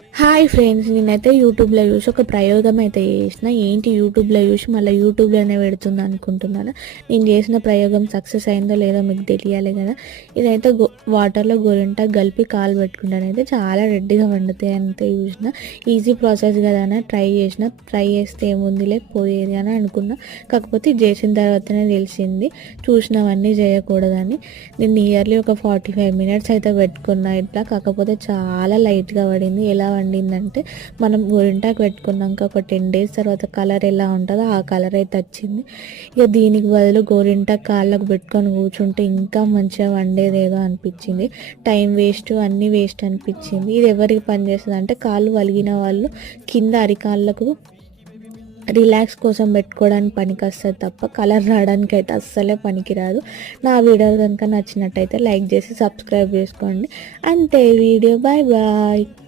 E... hi friends నేనైతే యూట్యూబ్లో చూసి ఒక ప్రయోగం అయితే చేసిన. ఏంటి యూట్యూబ్లో చూసి మళ్ళీ యూట్యూబ్లోనే పెడుతుంది అనుకుంటున్నాను. నేను చేసిన ప్రయోగం సక్సెస్ అయిందో లేదో మీకు తెలియాలి కదా. ఇదైతే గో వాటర్లో గోరింట కలిపి కాలు పెట్టుకుంటాను. అయితే చాలా రెడ్డిగా వండుతాయి అంతే చూసిన. ఈజీ ప్రాసెస్ కదా అని ట్రై చేసిన. ట్రై చేస్తే ఏముందిలే పోయేది అని అనుకున్నా. కాకపోతే ఇది చేసిన తర్వాతనే తెలిసింది. చూసినవన్నీ చేయకూడదని. నేను నియర్లీ ఒక ఫార్టీ ఫైవ్ మినిట్స్ అయితే పెట్టుకున్నా ఇట్లా. కాకపోతే చాలా లైట్గా పడింది. ఎలా వండిందంటే మనం గోరింటాకు పెట్టుకున్నాక ఒక టెన్ డేస్ తర్వాత కలర్ ఎలా ఉంటుందో ఆ కలర్ అయితే వచ్చింది. ఇక దీనికి బదులు గోరింటాకు కాళ్ళకు పెట్టుకొని కూర్చుంటే ఇంకా మంచిగా వండేదేదో అనిపించింది. టైం వేస్ట్ అన్నీ వేస్ట్ అనిపించింది. ఇది ఎవరికి పనిచేస్తుంది అంటే కాళ్ళు వలిగిన వాళ్ళు కింద అరికాళ్ళకు రిలాక్స్ కోసం పెట్టుకోవడానికి పనికి వస్తుంది తప్ప కలర్ రావడానికి అయితే అస్సలే పనికిరాదు నా వీడియో కనుక నచ్చినట్టయితే లైక్ చేసి సబ్స్క్రైబ్ చేసుకోండి. అంతే వీడియో బాయ్ బాయ్.